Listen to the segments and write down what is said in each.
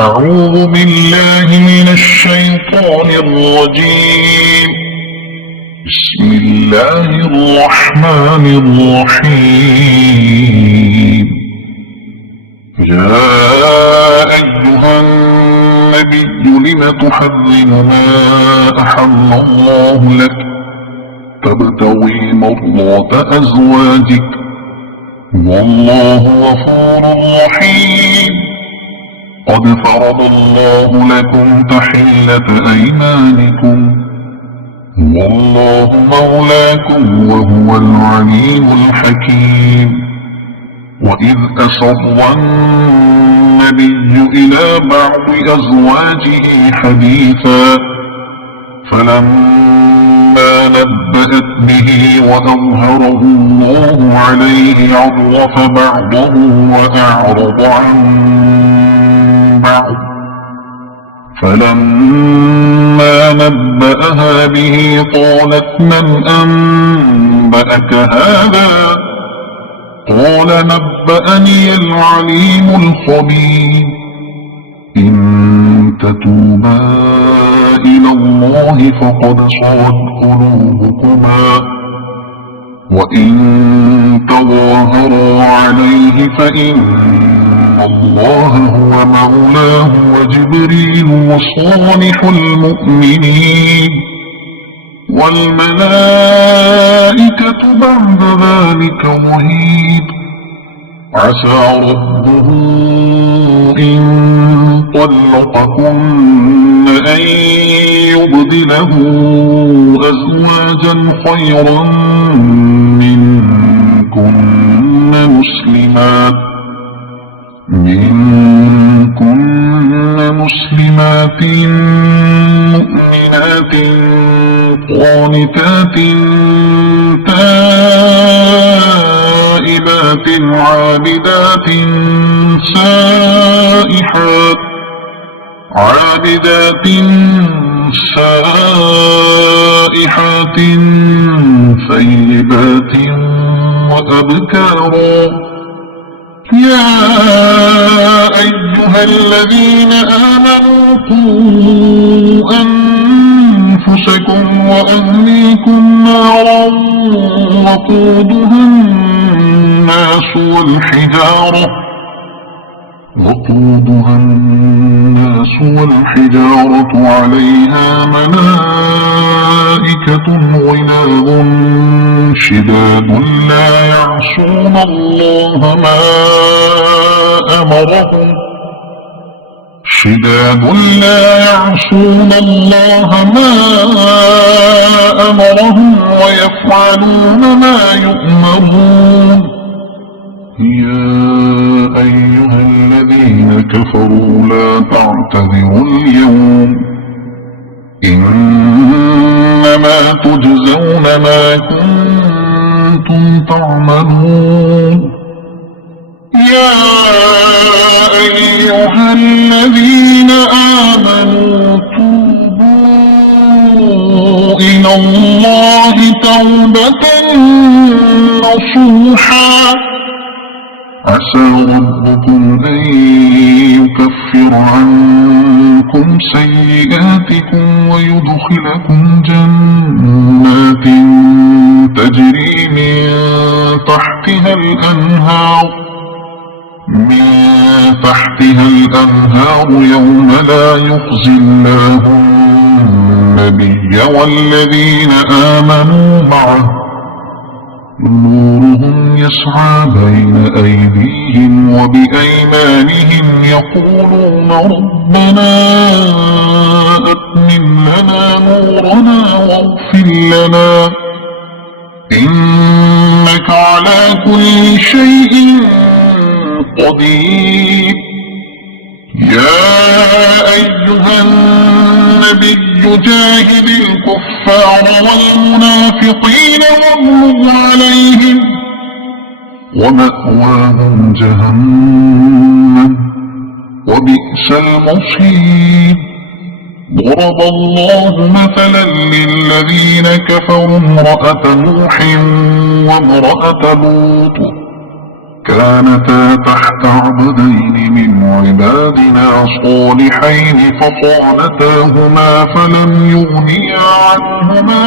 أعوذ بالله من الشيطان الرجيم. بسم الله الرحمن الرحيم. يا أيها النبي لم تحرم ما أحل الله لك تبتغي مرضات أزواجك والله غفور رحيم. قد فرض الله لكم تحلة أيمانكم والله مولاكم وهو العليم الحكيم. وإذ أسر النبي إلى بعض أزواجه حديثا فلما نبأت به وأظهره الله عليه عرف بعضه وأعرض عن بعض فلما نبأها به قالت من أنبأك هذا قال نبأني العليم الخبير. إن تتوبا إلى الله فقد صغت قلوبكما وإن تظاهرا عليه فإن الله هو مولاه وجبريل وصالح المؤمنين والملائكة بعد ذلك ظهير. عسى ربه إن طلقكن أن يبدله أزواجا خيرا منكن مسلمات مؤمنات قانتات تائبات عابدات سائحات ثيبات وأبكارا. يا أيها الذين آمنوا قوا أنفسكم وأهليكم نارا وقودها الناس والحجارة عليها ملائكة غلاظ شداد لا يعصون الله ما أمرهم ويفعلون ما يؤمرون. يا أيها الذين كفروا لا تعتذروا اليوم إنما تجزون ما كنتم تعملون. يا أيها الذين آمنوا توبوا إلى الله توبة نصوحا عسى ربكم أن يكفر عنكم سيئاتكم ويدخلكم جنات تجري من تحتها الأنهار يوم لا يخزي الله النبي والذين آمنوا معه نورهم يسعى بين أيديهم وبأيمانهم يقولون ربنا أتمم لنا نورنا واغفر لنا إنك على كل شيء قدير. يا أيها النبي جاهد الكفار والمنافقين واغلظ عليهم ومأواهم جهنم وبئس المصير. ضرب الله مثلا للذين كفروا امرأة نوح وامرأة لوط كانتا تحت عبدين من عبادنا صالحين فخانتاهما فلم يغنيا عنهما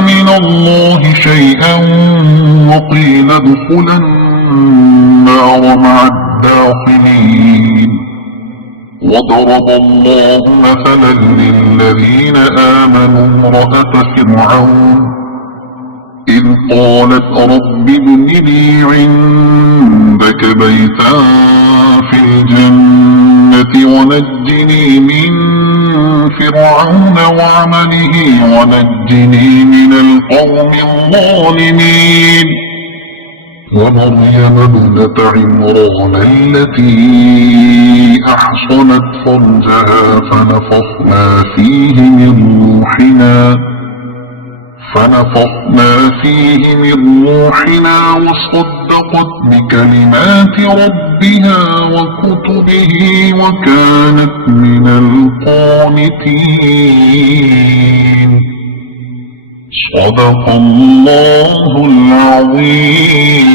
من الله شيئا وقيل ادخلا النار مع الداخلين. وضرب الله مثلا للذين آمنوا امرأة فرعون إذ قالت رب ابن لي عندك بيتا في الجنة ونجني من فرعون وعمله ونجني من القوم الظالمين. ومريم ابنة عمران التي أحصنت فرجها فنفخنا فيه من روحنا وصدقت بكلمات ربها وكتبه وكانت من القانتين. صدق الله العظيم.